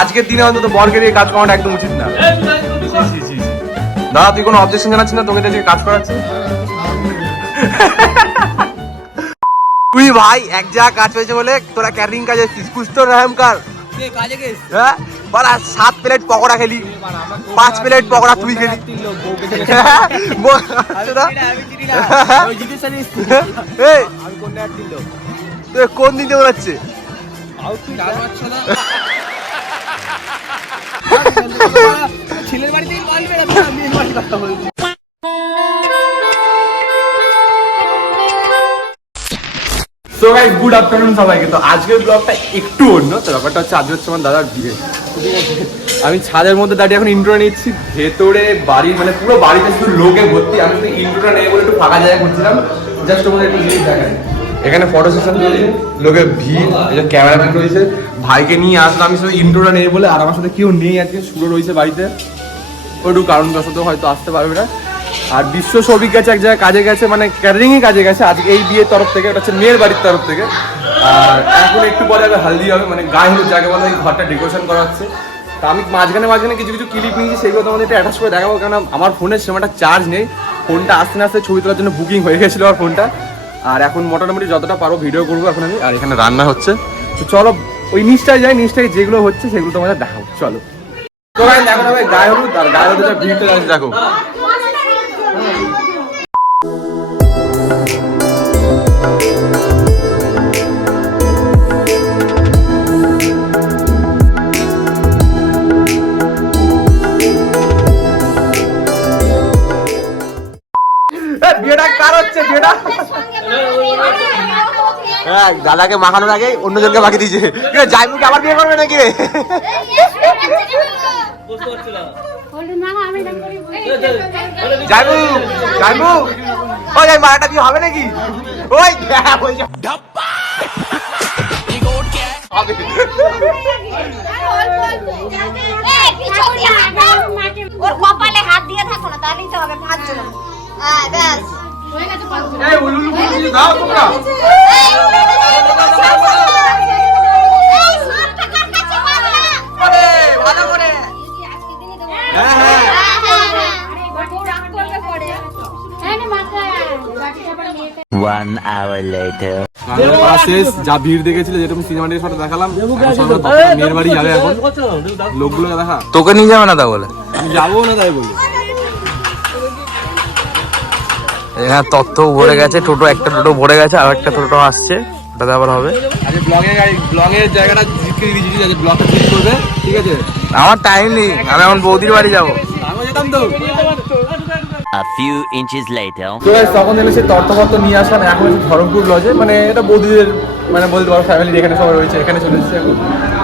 আজকের দিনে অন্তত বরকে দিয়ে কাজ করাটা একদম উচিত না। দাদা তুই কোনো অবজেকশন জানাচ্ছিস না? তোকে দিয়ে কাজ করাচ্ছি তুই ভাই এক জায়গা কাজ হয়েছে বলে তোরা ক্যাটারিং কাজে এসেছিস, কুছ তো রহম কর। হ্যাঁ বলা 7 প্লেট পকোড়া খেলি, 5 প্লেট পকোড়া তুই খেলি। কোন দিন যেমন হচ্ছে ছেলের বাড়ি থেকে মাল বেড়াবে না, মেয়ের বাড়ি কথা বলছি। সো গাইস গুড আফটারনুন সবাইকে। তো আজকের ব্লগটা একটু অন্য। তো ব্যাপারটা হচ্ছে আজ হচ্ছে আমার দাদার বিয়ে। আমি ছাদের মধ্যে দাঁড়িয়ে এখন ইন্ট্রো নিচ্ছি। ভেতরে বাড়ি মানে পুরো বাড়িতে শুধু লোকে ভর্তি। আমি তো ইন্ট্রোটা নেই বলে একটু ফাঁকা জায়গায় করছিলাম, জাস্ট তোমাদের একটু জিনিস দেখাই। এখানে ফটো সেশন চলছে, লোকের ভিড়, এই যে ক্যামেরাম্যান রয়েছে, ভাইকে নিয়ে আসলাম আমি শুধু ইন্ট্রোটা নেই বলে। আর আমার সাথে কেউ নেই আজকে, শুরু রয়েছে বাড়িতে, একটু কারণবশত হয়তো আসতে পারবে না। আর বিশ্ব সৌভিক গেছে এক জায়গায় কাজে গেছে, মানে ক্যাটারিংয়ে কাজে গেছে আজকে এই বিয়ের তরফ থেকে, এটা হচ্ছে মেয়ের বাড়ির তরফ থেকে। আর এখন একটু পরে আগে হালদি হবে, মানে গায়ে হলুদ যাকে বলে, এই ঘরটা ডেকোরেশন করা হচ্ছে। তা আমি মাঝখানে কিছু কিছু ক্লিপ নিয়েছি, সেগুলো তোমাদের একটু অ্যাটাচ করে দেখাবো, কারণ আমার ফোনের সেমাটা চার্জ নেই। ফোনটা আসতে না আসতে ছবি তোলার জন্য বুকিং হয়ে গেছিলো আমার ফোনটা। আর এখন মোটামুটি যতটা পারো ভিডিও করবো এখন আমি। আর এখানে রান্না হচ্ছে, তো চলো ওই নিচটায় যাই, নিচটায় যেগুলো হচ্ছে সেগুলো তোমাদের দেখাবো, চলো। তো এখন হবে গায়ে হলুদ, আর গায়ে হলুদের ভিড়টা আছে দেখো। দাদাকে মাখানোর আগে অন্যজনকে বাকি দিয়েছে। জাইমুকে আবার বিয়ে করবে নাকি রে? জাইমু জাইমু ওই মারাটা বিয়ে হবে নাকি? ওই ওর কপালে হাত দিয়ে থাকো না, তাহলেই তো হবে 5 জন। হ্যাঁ ব্যাস এই উলুলু কিছু দাও তোমরা। ভালো করে হ্যাঁ হ্যাঁ One hour later. যা ভিড় দেখেছিল, যেরকম সিনেমাটির ফটো দেখালাম, মেয়ের বাড়ি যাবে এখন। লোকগুলো দেখা, তোকে নিয়ে যাবে না তা বলে আমি যাবো না তাই বলি। হ্যাঁ তথ্য ভরে গেছে, টোটো একটা টোটো ভরে গেছে, আর একটা টোটো আসছে, ওটাতে আবার হবে। আরে ব্লগের জায়গাটা জিজ্ঞেস দিয়েছি যে ব্লগটা ঠিক করবে, ঠিক আছে? আমার টাইম নেই, আমি এখন বৌদির বাড়ি যাবো। আমি যেতাম তো। A few inches later. তো গাইস তখন এলে সে তথ্যপত্র নিয়ে আসলাম। এখন হচ্ছে ধরমপুর লজে, মানে এটা বৌদিদের মানে বলতে পারো ফ্যামিলি এখানে সবাই রয়েছে, এখানে চলে এসেছে এখন।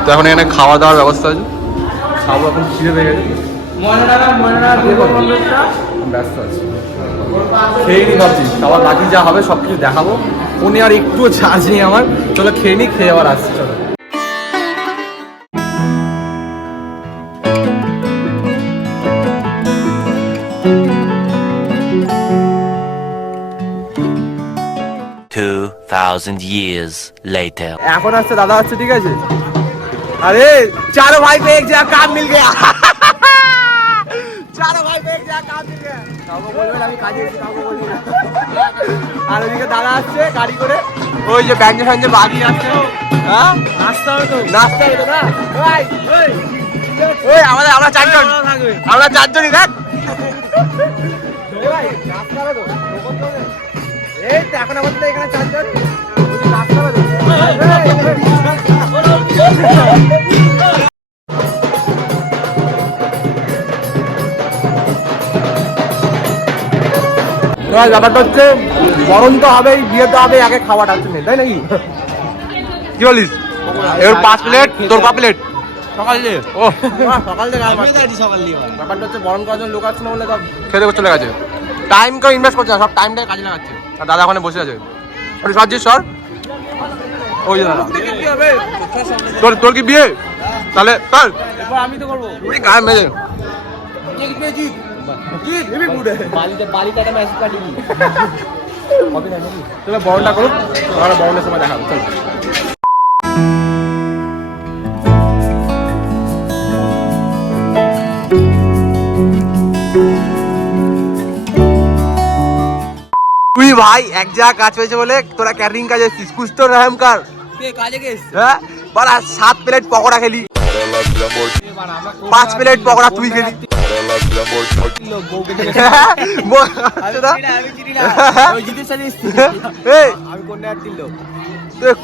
তো এখন এখানে খাওয়া দাওয়ার ব্যবস্থা আছে, খাবো, এখন খিদে পেয়ে গেছে, ব্যস্ত আছে, খেয়ে নি ভাবছি। খাবার বাকি যা হবে সব কিছু দেখাবো। ফোনে আর একটুও চার্জ নেই আমার, চলো খেয়ে নি, খেয়ে আবার আসছি, চলো। years later. এখন আসছে দাদা আসছে, ঠিক আছে? আরে চারো ভাই পে এক জায়গা কাম মিল গয়া, চারো ভাই পে এক জায়গা কাম মিল গয়া। কাউকে বলবেন আমি কাজে এসেছি, কাউকে বলবো না। আর ওইদিকে দাদা আসছে গাড়ি করে, ওই যে ব্যাঞ্জে ফ্যাঞ্জে বাড়ি আসছে। হ্যাঁ নাস্তা হবে তো, নাস্তা হবে তো না? ওই আমরা চারজন, আমরা চারজনই দেখ। ভাই নাস্তা হবে তো, এই তো এখন আমাদের এখানে চারজন নাস্তা হবে তো। ব্যাপারটা হচ্ছে বরণ তো হবেই, বিয়ে তো হবে, আগে খাওয়াটা হচ্ছে নেই, তাই নাকি? কি বলিস? এবার 5 প্লেট, তোর 5 প্লেট সকাল দিয়ে। ও সকাল থেকে সকাল দিয়ে ব্যাপারটা হচ্ছে বরণ করার জন্য লোক আসছে না বলে সব খেতে চলে গেছে। টাইম কেউ ইনভেস্ট করছে না, সব টাইমটাই কাজে লাগাচ্ছে। আর দাদা ওখানে বসে আছে, সজ্জিৎ সর ওই যে দাদা। তোর কি বিয়ে? তাহলে চল, আমি তো করবো গায়ে মেজে। তুমি বরণটা করুক, আমরা বরণের সময় দেখাবো। চলো। তুই ভাই এক জায়গা কাজ হয়েছে বলে তোরা ক্যাটারিং কাজে এসেছিস, কুছ তো রহম কর। হ্যাঁ বাড়া 7 প্লেট পকোড়া খেলি, 5 প্লেট পকোড়া তুই খেলি।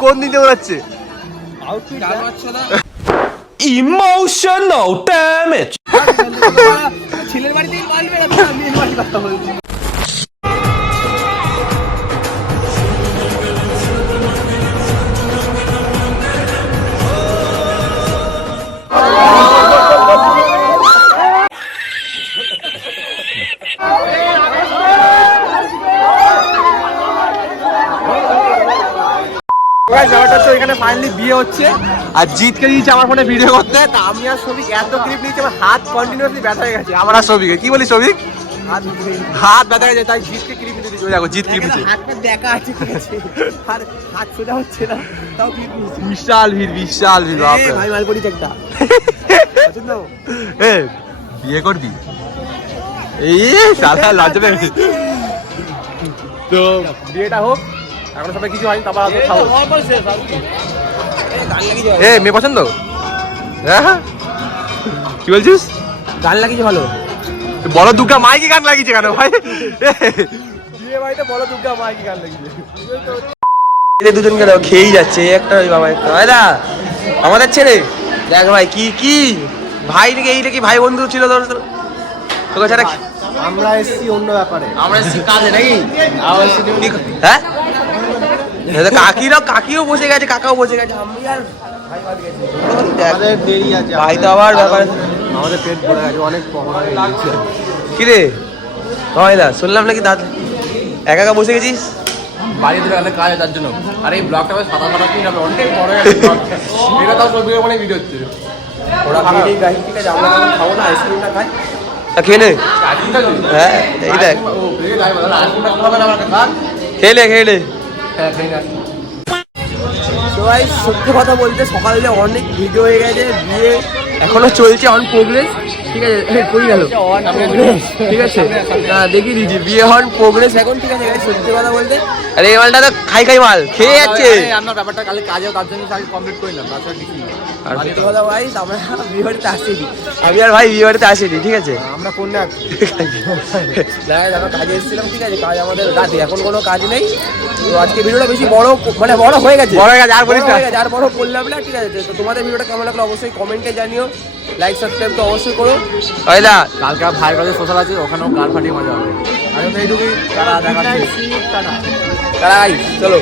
কোন দিন হচ্ছে Emotional damage. ছেলের বাড়িতে এখানে ফাইনালি বিয়ে হচ্ছে আর জিতকে দিয়েছে আমার ফোনে ভিডিও করতে। তা আমি আর সবিক এত ক্লিপ নিয়েছি আমার হাত কন্টিনিউয়াসলি ব্যথা হয়ে গেছে। আমার আর সবিকে কি বলি, সবিক হাত ব্যথা হয়ে যায়, তাই জিতকে ক্লিপ নিতে দিয়েছি। দেখো জিত ক্লিপ নিচ্ছে, দেখা আছে আর হাত সোজা হচ্ছে না, তাও ক্লিপ নিয়েছি। বিশাল ভিড়, বিশাল ভিড় ভাই। মালপড়ি একটা পছন্দ এ বিয়ে করবি এই সাদা লজ্জা পেয়ে। তো বিয়েটা হোক, এখন সবাই কিছু হয়নি, তারপর খাবো। এ মেয়ে পছন্দ? হ্যাঁ কি বলছিস? গান লাগিয়েছে ভালো। বড় দুর্গা মাইকি গান লাগিয়েছে কেন ভাই? বিয়ে বাড়িতে বড় দুর্গা মাইকি গান লাগিয়েছে। দুজন গেল খেয়েই যাচ্ছে একটা ওই বাবা একটা দা আমাদের ছেলে দেখ ভাই কি কি ভাই নাকি এইটা কি ভাই বন্ধু ছিল তোর তোকে ছাড়া? আমরা এসছি অন্য ব্যাপারে, আমরা এসছি কাজে নাকি? হ্যাঁ কাকিও বসে গেছে, কাকাও বসে গেছে, আমি আর আমাদের দেরি আছে। ভাই তো আবার ব্যাপার আমাদের পেট ভরে গেছে, অনেক পকোড়া হয়ে গেছে। কি রে ভাই দা শুনলাম নাকি দাঁত একা একা বসে গেছিস? বাড়িতে একটা কাজ তার জন্য। আর এই ব্লগটা সাদা সাদা দিন হবে, অনেক বড় হয়ে গেছে। এটা তাও সব ভিডিও মানে ভিডিও হচ্ছে ওরা ভিডিও গাই, ঠিক আছে? আমরা যখন খাবো না আইসক্রিমটা খাই, খেয়ে নে। আইসক্রিমটা হ্যাঁ এই দেখ ও ভেগে গাই বলে আইসক্রিমটা খাবে না আমার কাছে। খেয়ে নে খেয়ে নে। হ্যাঁ খেয়ে না। সবাই সত্যি কথা বলতে সকালে অনেক ভিডিও হয়ে গেছে, বিয়ে এখনো চলছে, অন প্রোগ্রেস, ঠিক আছে? কই গেল? ঠিক আছে না দেখি দিদি বিয়ে হন প্রোগ্রেস এখন, ঠিক আছে? সত্যি কথা বলতে আরে এই মালটা তো খাই খাই মাল খেয়ে যাচ্ছে। আমরা ব্যাপারটা কালে কাজেও তার জন্য কমপ্লিট করলাম, তাছাড়া কিছু না। আর সত্যি কথা ভাই আমরা বিয়ে বাড়িতে আসিনি, আমি আর ভাই বিয়ে বাড়িতে আসিনি, ঠিক আছে? আমরা কোন না আমরা কাজে এসেছিলাম, ঠিক আছে? কাজ আমাদের রাতে, এখন কোনো কাজ নেই। তো আজকে ভিডিওটা বেশি বড় মানে বড় হয়ে গেছে, বড় হয়ে গেছে, আর বলিস না। আর বড় করলাম না, ঠিক আছে? তো তোমাদের ভিডিওটা কেমন লাগলো অবশ্যই কমেন্টে জানিও, লাইক সাবস্ক্রাইব তো অবশ্যই করো। ওইদা কালকে ভাইয়ের কাছে সোশ্যাল আছে, ওখানেও গান ফাটিয়ে মজা হবে। আর এইটুকুই, তারা দেখাচ্ছি, তারা চলো।